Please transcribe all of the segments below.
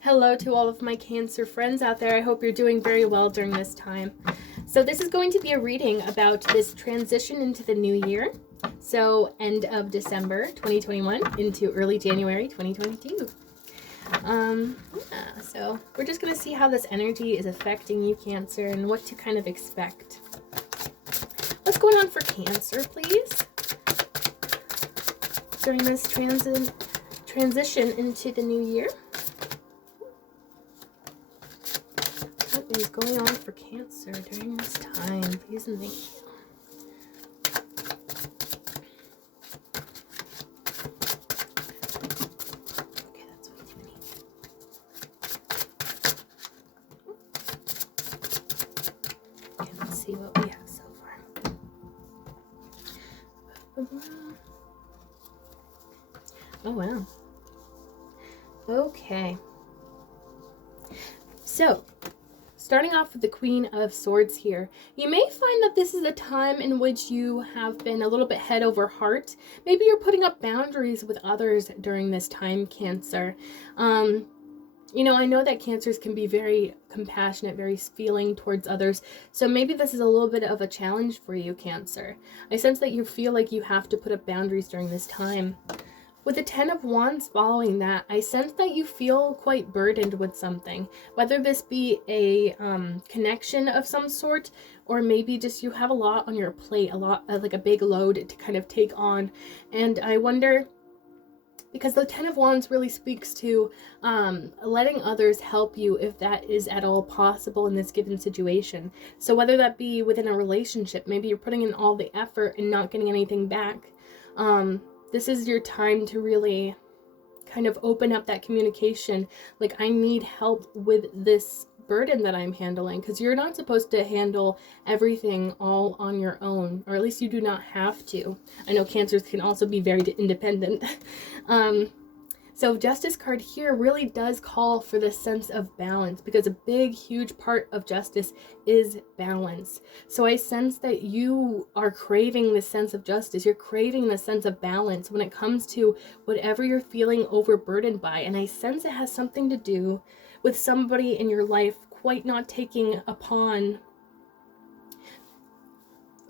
Hello to all of my Cancer friends out there. I hope you're doing very well during this time. So this is going to be a reading about this transition into the new year. So end of December 2021 into early January 2022. So we're just going to see how this energy is affecting you, Cancer, and what to kind of expect. What's going on for Cancer, please? During this transition into the new year. What is going on for Cancer during this time? Please and thank you. Okay, that's way too many. Okay, let's see what we have so far. Oh, wow. Okay. So, starting off with the Queen of Swords here, you may find that this is a time in which you have been a little bit head over heart. Maybe you're putting up boundaries with others during this time, Cancer. You know, I know that Cancers can be very compassionate, very feeling towards others. So maybe this is a little bit of a challenge for you, Cancer. I sense that you feel like you have to put up boundaries during this time. With the Ten of Wands following that, I sense that you feel quite burdened with something, whether this be a connection of some sort, or maybe just you have a lot on your plate, a lot like a big load to kind of take on. And I wonder, because the Ten of Wands really speaks to letting others help you if that is at all possible in this given situation. So whether that be within a relationship, maybe you're putting in all the effort and not getting anything back. This is your time to really kind of open up that communication. Like, I need help with this burden that I'm handling, because you're not supposed to handle everything all on your own, or at least you do not have to. I know Cancers can also be very independent. So Justice card here really does call for this sense of balance, because a big, huge part of justice is balance. So I sense that you are craving this sense of justice. You're craving the sense of balance when it comes to whatever you're feeling overburdened by. And I sense it has something to do with somebody in your life quite not taking upon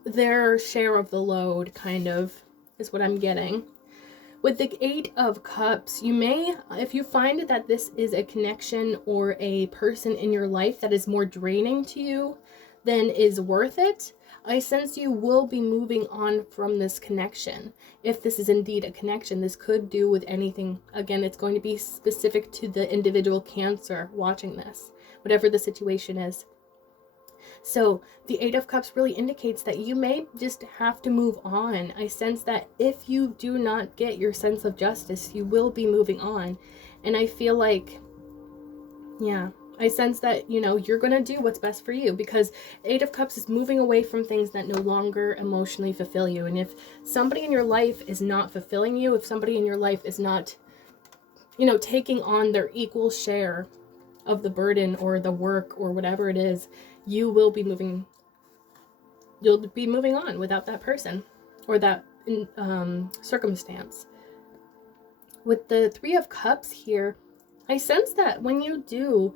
their share of the load, kind of, is what I'm getting. With the Eight of Cups, you may, if you find that this is a connection or a person in your life that is more draining to you than is worth it, I sense you will be moving on from this connection. If this is indeed a connection, this could do with anything. Again, it's going to be specific to the individual Cancer watching this, whatever the situation is. So the Eight of Cups really indicates that you may just have to move on. I sense that if you do not get your sense of justice, you will be moving on. And I feel like, yeah, I sense that, you know, you're going to do what's best for you, because Eight of Cups is moving away from things that no longer emotionally fulfill you. And if somebody in your life is not fulfilling you, if somebody in your life is not, you know, taking on their equal share of the burden or the work or whatever it is, you'll be moving on without that person or that circumstance. With the Three of Cups here, I sense that when you do,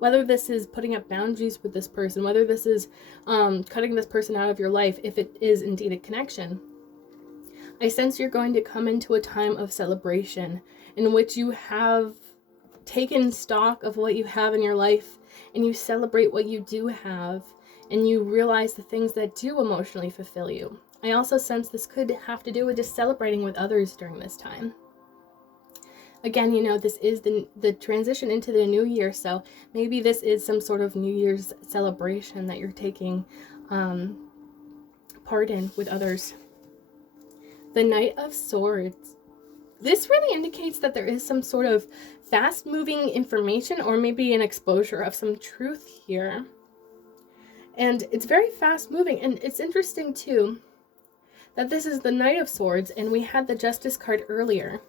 whether this is putting up boundaries with this person, whether this is cutting this person out of your life, if it is indeed a connection, I sense you're going to come into a time of celebration in which you have taken stock of what you have in your life, and you celebrate what you do have, and you realize the things that do emotionally fulfill you. I also sense this could have to do with just celebrating with others during this time. Again, you know, this is the transition into the new year, so maybe this is some sort of New Year's celebration that you're taking part in with others. The Knight of Swords. This really indicates that there is some sort of fast-moving information, or maybe an exposure of some truth here. And it's very fast-moving, and it's interesting, too, that this is the Knight of Swords, and we had the Justice card earlier.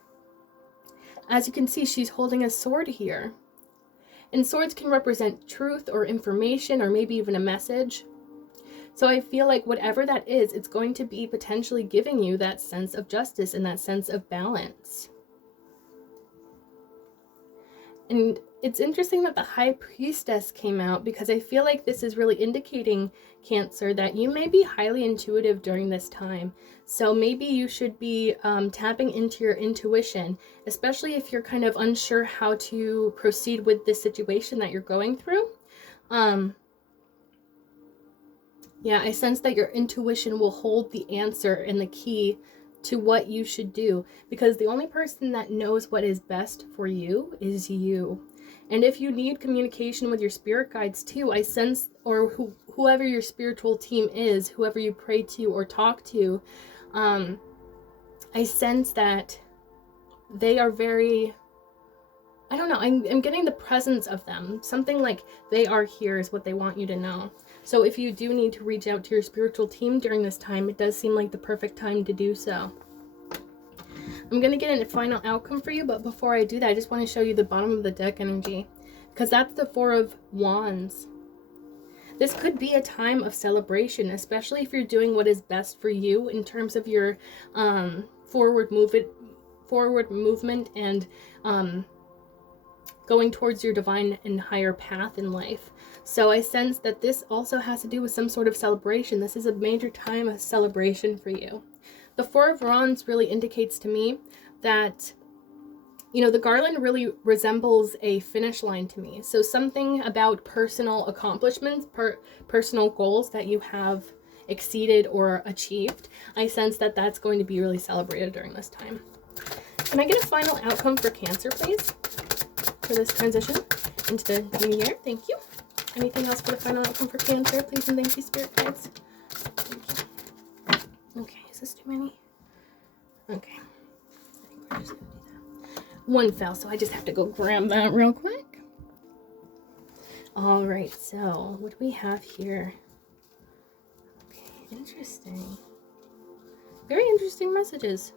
As you can see, she's holding a sword here. And swords can represent truth or information, or maybe even a message. So I feel like whatever that is, it's going to be potentially giving you that sense of justice and that sense of balance. And it's interesting that the High Priestess came out, because I feel like this is really indicating, Cancer, that you may be highly intuitive during this time. So maybe you should be tapping into your intuition, especially if you're kind of unsure how to proceed with this situation that you're going through. Yeah, I sense that your intuition will hold the answer and the key to what you should do, because the only person that knows what is best for you is you. And if you need communication with your spirit guides too, I sense, or whoever your spiritual team is, whoever you pray to or talk to, I sense that they are very, I don't know, I'm getting the presence of them. Something like they are here is what they want you to know. So if you do need to reach out to your spiritual team during this time, it does seem like the perfect time to do so. I'm going to get a final outcome for you, but before I do that, I just want to show you the bottom of the deck energy, because that's the Four of Wands. This could be a time of celebration, especially if you're doing what is best for you in terms of your forward movement and going towards your divine and higher path in life. So I sense that this also has to do with some sort of celebration. This is a major time of celebration for you. The Four of Wands really indicates to me that, you know, the garland really resembles a finish line to me. So something about personal accomplishments, personal goals that you have exceeded or achieved. I sense that that's going to be really celebrated during this time. Can I get a final outcome for Cancer, please? For this transition into the new year. Thank you. Anything else for the final outcome for Cancer, please, and thank you, spirit guides. Thank you. Okay, is this too many? Okay. I think we're just gonna do that. One fell, so I just have to go grab that real quick. All right, so what do we have here? Okay, interesting. Very interesting messages.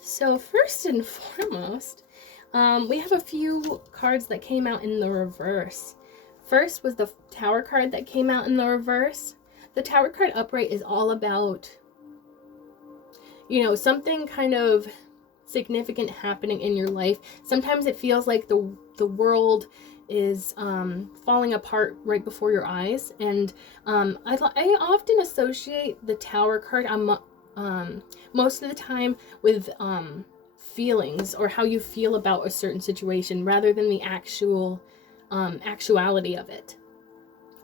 So first and foremost, we have a few cards that came out in the reverse. First was the Tower card that came out in the reverse. The Tower card upright is all about, you know, something kind of significant happening in your life. Sometimes it feels like the world is falling apart right before your eyes. And I often associate the Tower card most of the time with feelings, or how you feel about a certain situation, rather than the actuality of it.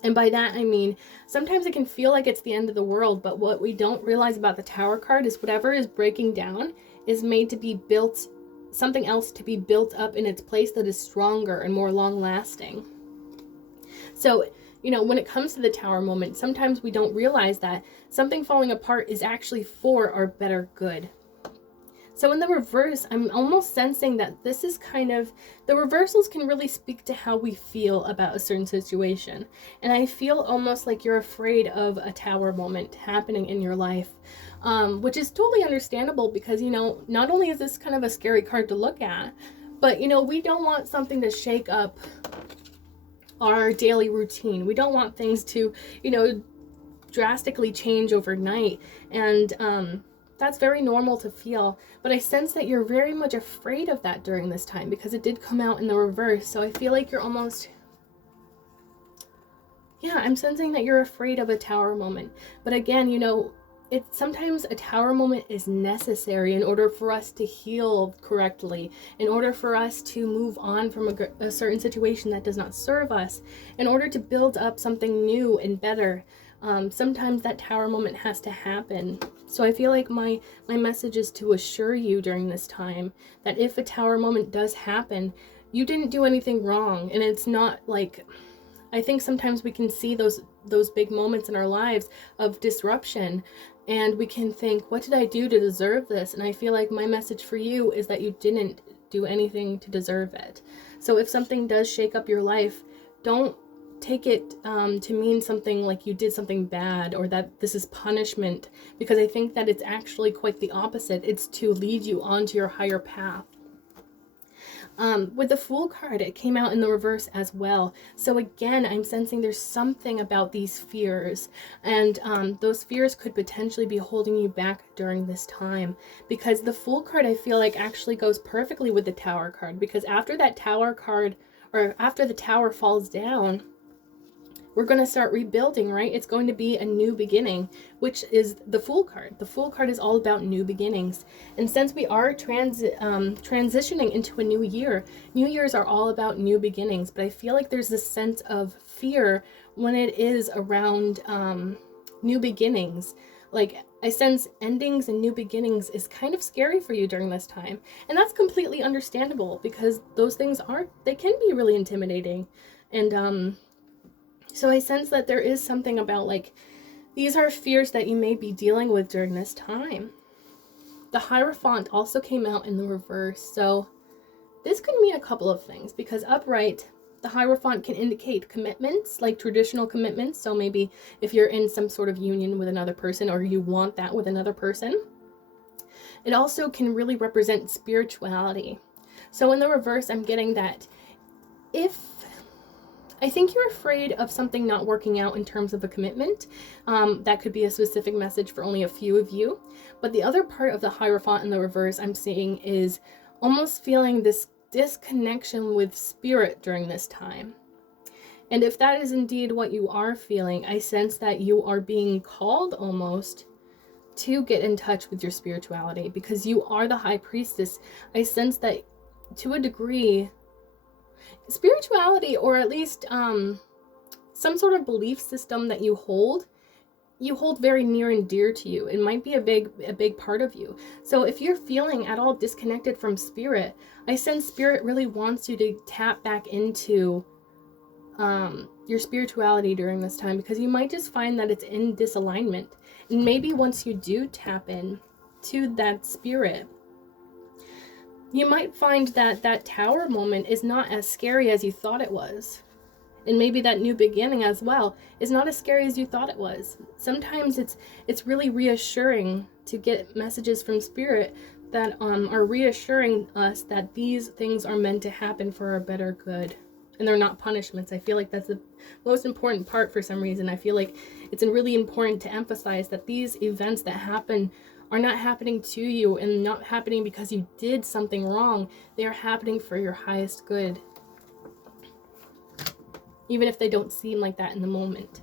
And by that I mean, sometimes it can feel like it's the end of the world, but what we don't realize about the Tower card is whatever is breaking down is made to be built, something else to be built up in its place that is stronger and more long lasting. So, you know, when it comes to the Tower moment, sometimes we don't realize that something falling apart is actually for our better good. So in the reverse, I'm almost sensing that this is kind of, the reversals can really speak to how we feel about a certain situation. And I feel almost like you're afraid of a Tower moment happening in your life, which is totally understandable, because, you know, not only is this kind of a scary card to look at, but, you know, we don't want something to shake up our daily routine. We don't want things to, you know, drastically change overnight. And that's very normal to feel, but I sense that you're very much afraid of that during this time, because it did come out in the reverse. So I feel like you're almost, yeah, I'm sensing that you're afraid of a Tower moment. But again, you know, sometimes a Tower moment is necessary in order for us to heal correctly, in order for us to move on from a certain situation that does not serve us, in order to build up something new and better. Sometimes that Tower moment has to happen. So I feel like my message is to assure you during this time that if a Tower moment does happen, you didn't do anything wrong. And it's not like, I think sometimes we can see those big moments in our lives of disruption, and we can think, what did I do to deserve this? And I feel like my message for you is that you didn't do anything to deserve it. So if something does shake up your life, don't take it to mean something like you did something bad, or that this is punishment, because I think that it's actually quite the opposite. It's to lead you onto your higher path. With the Fool card, it came out in the reverse as well. So again, I'm sensing there's something about these fears, and those fears could potentially be holding you back during this time, because the Fool card, I feel like, actually goes perfectly with the Tower card, because after that Tower card, or after the Tower falls down, we're going to start rebuilding, right? It's going to be a new beginning, which is the Fool card. The Fool card is all about new beginnings. And since we are transitioning into a new year, New Year's are all about new beginnings. But I feel like there's this sense of fear when it is around new beginnings. Like, I sense endings and new beginnings is kind of scary for you during this time. And that's completely understandable, because those things they can be really intimidating. And so I sense that there is something about, like, these are fears that you may be dealing with during this time. The Hierophant also came out in the reverse. So this could mean a couple of things, because upright, the Hierophant can indicate commitments, like traditional commitments. So maybe if you're in some sort of union with another person, or you want that with another person. It also can really represent spirituality. So in the reverse, I'm getting that I think you're afraid of something not working out in terms of a commitment. That could be a specific message for only a few of you. But the other part of the Hierophant in the reverse I'm seeing is almost feeling this disconnection with spirit during this time. And if that is indeed what you are feeling, I sense that you are being called almost to get in touch with your spirituality, because you are the High Priestess. I sense that to a degree, spirituality, or at least some sort of belief system that you hold very near and dear to you. It might be a big part of you. So if you're feeling at all disconnected from spirit, I sense spirit really wants you to tap back into your spirituality during this time, because you might just find that it's in disalignment. And maybe once you do tap in to that spirit, you might find that that Tower moment is not as scary as you thought it was. And maybe that new beginning as well is not as scary as you thought it was. Sometimes it's really reassuring to get messages from spirit that are reassuring us that these things are meant to happen for our better good. And they're not punishments. I feel like that's the most important part for some reason. I feel like it's really important to emphasize that these events that happen are not happening to you, and not happening because you did something wrong. They are happening for your highest good, even if they don't seem like that in the moment.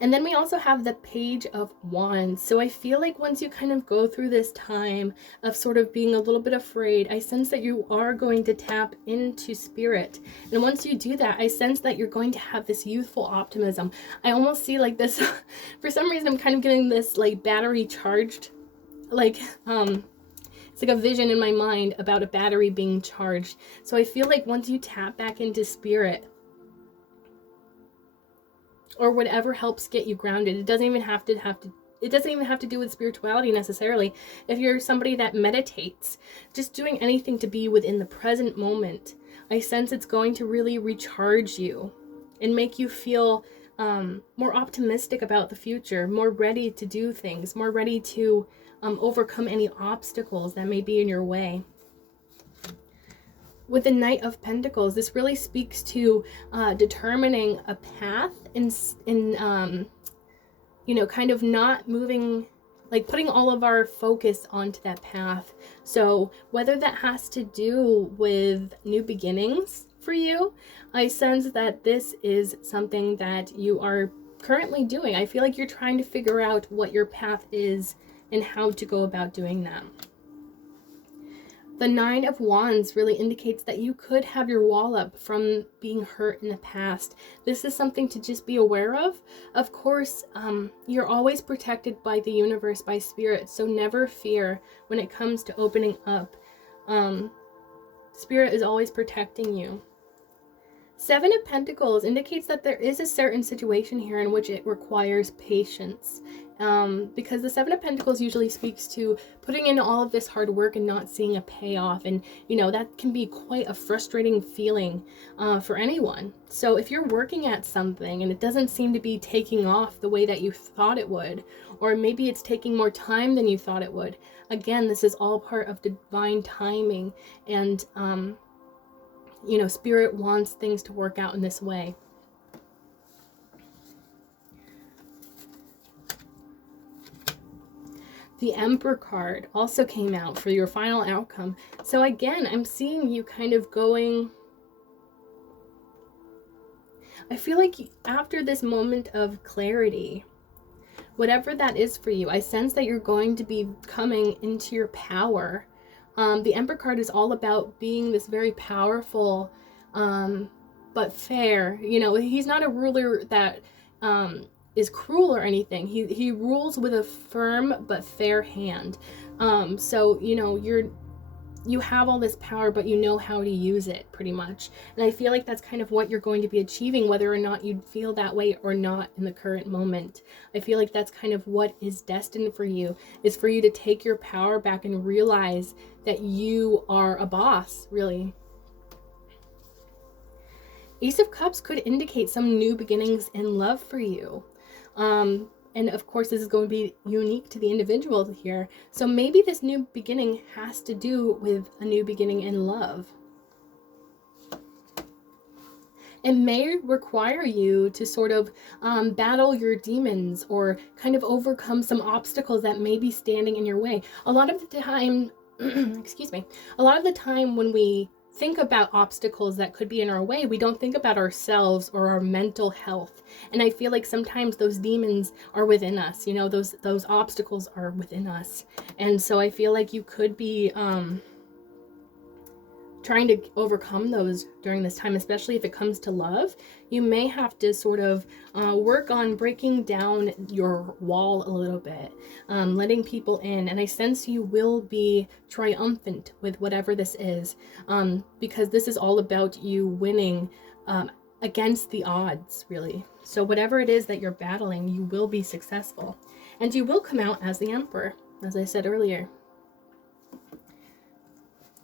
And then we also have the Page of Wands. So I feel like once you kind of go through this time of sort of being a little bit afraid, I sense that you are going to tap into spirit. And once you do that, I sense that you're going to have this youthful optimism. I almost see like this, for some reason I'm kind of getting this like battery charged, like it's like a vision in my mind about a battery being charged. So I feel like once you tap back into spirit, or whatever helps get you grounded, it doesn't even have to do with spirituality necessarily. If you're somebody that meditates, just doing anything to be within the present moment, I sense it's going to really recharge you and make you feel more optimistic about the future, more ready to do things, more ready to overcome any obstacles that may be in your way. With the Knight of Pentacles, this really speaks to determining a path in you know, kind of not moving, like putting all of our focus onto that path. So whether that has to do with new beginnings for you, I sense that this is something that you are currently doing. I feel like you're trying to figure out what your path is and how to go about doing that. The Nine of Wands really indicates that you could have your wall up from being hurt in the past. This is something to just be aware of. Of course, you're always protected by the universe, by spirit, so never fear when it comes to opening up. Spirit is always protecting you. Seven of Pentacles indicates that there is a certain situation here in which it requires patience. Because the Seven of Pentacles usually speaks to putting in all of this hard work and not seeing a payoff. And, you know, that can be quite a frustrating feeling for anyone. So if you're working at something and it doesn't seem to be taking off the way that you thought it would, or maybe it's taking more time than you thought it would, again, this is all part of divine timing. And you know, Spirit wants things to work out in this way. The Ember card also came out for your final outcome. So again, I'm seeing you kind of going, I feel like after this moment of clarity, whatever that is for you, I sense that you're going to be coming into your power. The Ember card is all about being this very powerful, but fair. You know, he's not a ruler that is cruel or anything. He rules with a firm but fair hand. So, you know, you have all this power, but you know how to use it, pretty much. And I feel like that's kind of what you're going to be achieving, whether or not you feel that way or not in the current moment. I feel like that's kind of what is destined for you, is for you to take your power back and realize that you are a boss, really. Ace of Cups could indicate some new beginnings in love for you. And of course, this is going to be unique to the individual here. So maybe this new beginning has to do with a new beginning in love. It may require you to sort of battle your demons or kind of overcome some obstacles that may be standing in your way. A lot of the time, excuse me, a lot of the time when we think about obstacles that could be in our way, we don't think about ourselves or our mental health. And I feel like sometimes those demons are within us, you know, those obstacles are within us. And so I feel like you could be trying to overcome those during this time, especially if it comes to love. You may have to sort of work on breaking down your wall a little bit, letting people in. And I sense you will be triumphant with whatever this is, because this is all about you winning against the odds, really. So whatever it is that you're battling, you will be successful. And you will come out as the Emperor, as I said earlier.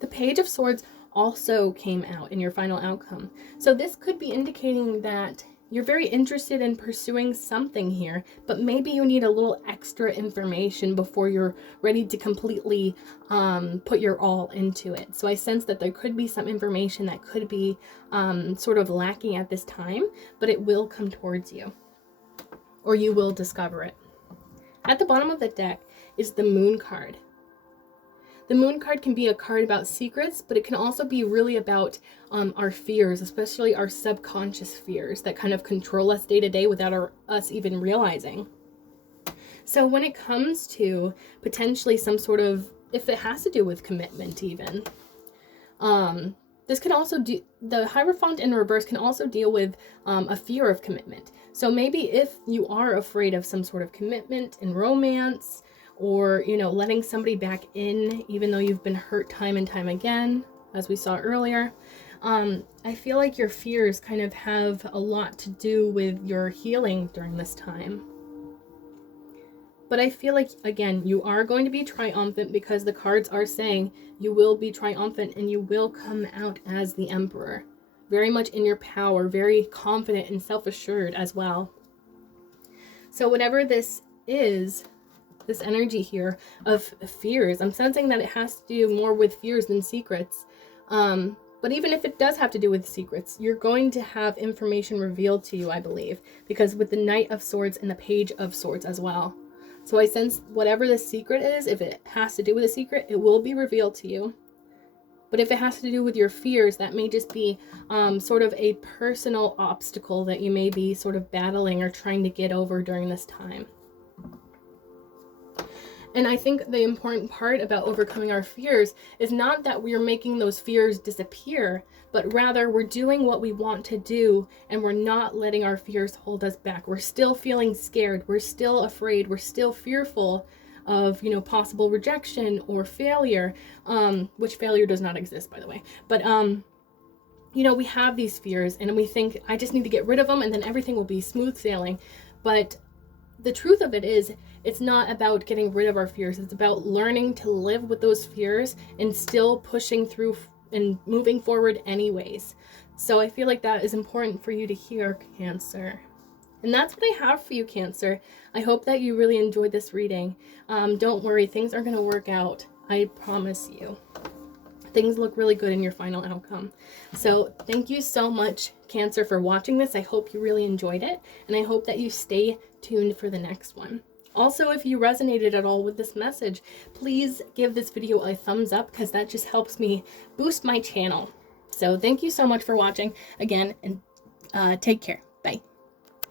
The Page of Swords also came out in your final outcome. So this could be indicating that you're very interested in pursuing something here, but maybe you need a little extra information before you're ready to completely put your all into it. So I sense that there could be some information that could be sort of lacking at this time, but it will come towards you, or you will discover it. At the bottom of the deck is the Moon card. The Moon card can be a card about secrets, but it can also be really about our fears, especially our subconscious fears that kind of control us day to day without us even realizing. So when it comes to potentially some sort of, if it has to do with commitment even, this can also do, the Hierophant in reverse can also deal with a fear of commitment. So maybe if you are afraid of some sort of commitment in romance, or, you know, letting somebody back in even though you've been hurt time and time again, as we saw earlier, I feel like your fears kind of have a lot to do with your healing during this time. But I feel like, again, you are going to be triumphant, because the cards are saying you will be triumphant and you will come out as the Emperor. Very much in your power, very confident and self-assured as well. So whatever this is, this energy here of fears, I'm sensing that it has to do more with fears than secrets. But even if it does have to do with secrets, you're going to have information revealed to you, I believe, because with the Knight of Swords and the Page of Swords as well. So I sense whatever the secret is, if it has to do with a secret, it will be revealed to you. But if it has to do with your fears, that may just be sort of a personal obstacle that you may be sort of battling or trying to get over during this time. And I think the important part about overcoming our fears is not that we're making those fears disappear, but rather we're doing what we want to do, and we're not letting our fears hold us back. We're still feeling scared. We're still afraid. We're still fearful of, you know, possible rejection or failure, which failure does not exist, by the way. But, you know, we have these fears and we think, I just need to get rid of them and then everything will be smooth sailing. But the truth of it is, it's not about getting rid of our fears. It's about learning to live with those fears and still pushing through and moving forward anyways. So I feel like that is important for you to hear, Cancer. And that's what I have for you, Cancer. I hope that you really enjoyed this reading. Don't worry, things are going to work out. I promise you. things look really good in your final outcome. So thank you so much, Cancer, for watching this. I hope you really enjoyed it, and I hope that you stay tuned for the next one. Also, if you resonated at all with this message, please give this video a thumbs up, because that just helps me boost my channel. So thank you so much for watching again, and take care. Bye.